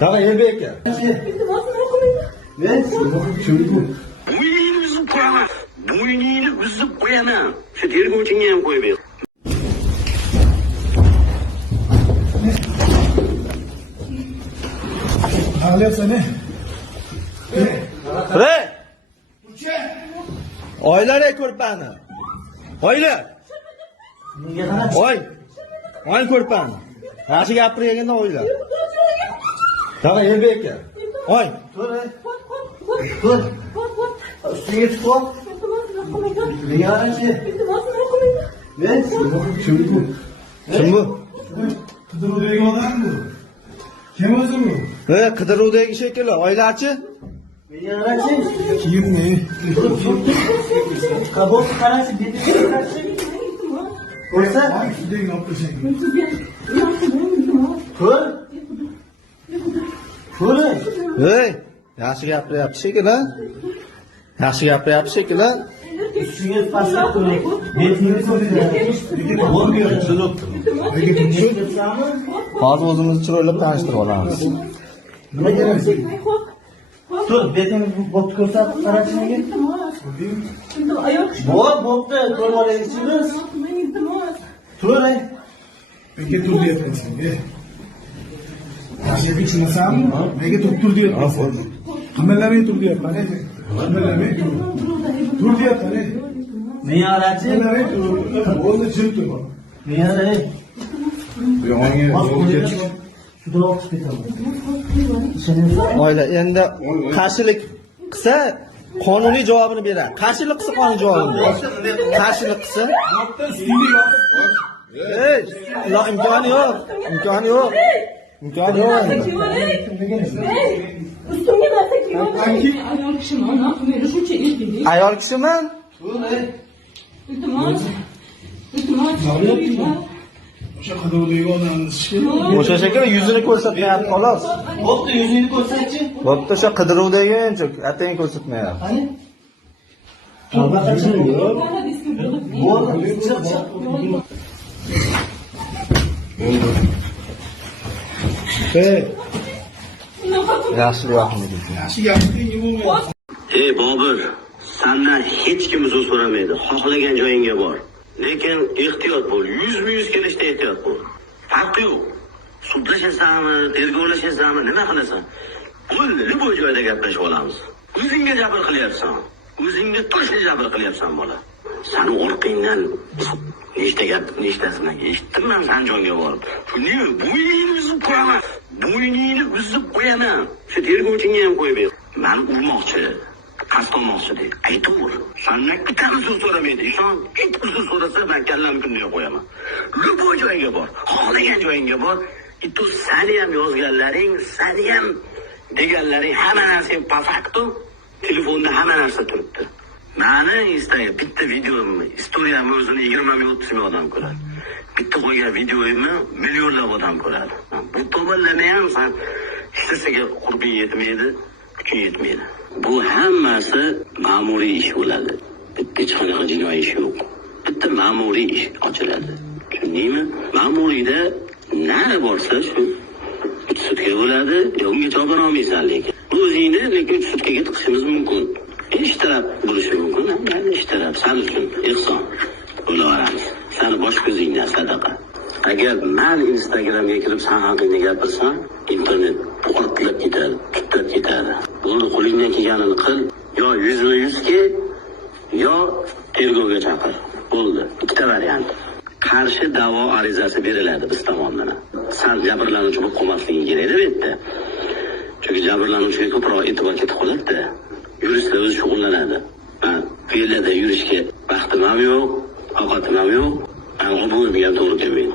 Tamam elbette. Bo'yningni uzib qo'yaman. Bo'yningni uzib qo'yaman. Shu tergovchingga ham qo'yib ber. Ağlıyorsan ne? Re! Oylar ko'rpani. Oylar. Oy. Oy ko'rpani. Yaxshi gapirganda oylar. Tamam elbette. Oy. Dur. Üstüne çıkıyor. Ne aracı? Ben. Kim bu? Qidiruvdagi odam bu. Kim o'zi bu? Qidiruvdagi shekilli. Oylarchi? Ne aracı? Kim ne? Kabuk karası dedi. Oysa? Shunday gapirishing. Tur. Tur. Hey, yaxshi gapiryapti shekilli. Yaxshi gapiryapti shekilli. Üstüne pasla tur. Betini soruyor. Olmuyor. Hozir o'zimizni chiroylab tanishtirib olamiz. Ne gerek? Tur. Betini bot ko'rsat qarashingga. Bot botda to'g'ri ichimiz. Tur. Nega tur deyapsan? Yaxshi bichmasammi? Nega tur deyapsan? Qimmalamay tur deyapman. Qimmalamay tur deyapman. Ne aracı? Qimmalamay tur. O'zi jim tur. Ne aracı? Bu yonga Şurada olmuş bir tane. Oylar endi qarshilik qilsa qonuniy javobini beradi. Qarshilik qilsa qonuniy javobini beradi. Qarshilik qilsa Ey, la imkoni yo'q. Imkoni yo'q. Imkoni yo'q. Üstümde nasıl giyiyor? Ayol kişi mi? Ne yapayım? Şunca ilgili. Ayol kishiman? İltimas. İltimas. o'sha qidiruvdagi odamni ishga O'sha shekilli yuzini ko'rsatmayapti xolos. Botda yüzünü ko'rsatchi. Bo'pti, o'sha qidiruvdagi atang ko'rsatmayapti. Hani? Bana diski bulup ne? Bu çık çık. Hey, Yaxshi yo'qmi? yaxshi gapirding bo'lmayapti. Ey Bobur, sendan hech kim so'z so'ramaydi. Xohlagan joyingga bor. Lekin ehtiyot bo'l. 100% kelishda ehtiyot bo'l. Farqi yo'q. Sudlashasanmi, tergovlashasanmi, nima qilasan? Bo'ldi, bu joyda gaplashib olamiz. O'zingga jabr qilyapsan. O'zingga toshli jabr qilyapsan bola. Seni orqangdan nechta gap, nechtasini eshitdim men san jonga borib. Shuni bo'yningni uzib qo'yaman. Bo'yningni uzib qo'yaman. Shu tergovchingga ham qo'yib ber. Meni urmoqchi. Qasd olmoqchi deydi. Aytaver. Sendan ikkitani so'z so'ramaydi. Ishon, ikkita so'z so'rasa men kallamni kundiga qo'yaman. Bu joyga bor. Xohlagan joyingga bor. Itu seni ham yozganlaring, seni ham deganlaring hamma narsa perfekto. Telefonda hamma narsa turibdi. Meni Instagram bitta videomni, istoriyamni o'zini 20 minut tushirgan odam ko'radi. Bitta qo'ygan videoyimni millionlab odam ko'radi. Bu to'g'rilama ham sen ishlasaga qurbing yetmaydi, kuching yetmaydi. Bu hammasi ma'muriy ish bo'ladi. Bitta hech qanaqa jinoiy ish yo'q. Bitta ma'muriy ish ochiladi. Tushundingmi? Ma'muriyda nari borsa shu sudga bo'ladi, unga javob bera olmaysan lekin. O'zingni lekin sudga tiqishimiz mumkin. Ish taraf bo'lishi mumkin. Ish taraf sen uchun ehson bo'laveramiz. Seni bosh ko'zingdan sadaqa. Agar men Instagramga kirib sen haqingda gapirsam, internet portlab ketadi, tutab ketadi. Buni qo'lingdan kelganini qil, yo 100% ke, yo tergovga chaqir. Bo'ldi. Ikkita variant. Qarshi da'vo arizasi beriladi biz tomonidan. Sen jabrlanuvchi bo'lib qolmasliging kerak bu yerda. Chunki jabrlanuvchiga ko'proq e'tibor ketib qoladi. Yuristlar o'zi shug'ullanadi. Bu yerda yurishga vaqtim ham yo'q, ovqatim ham yo'q. Bu ham to'g'ri kelmaydi.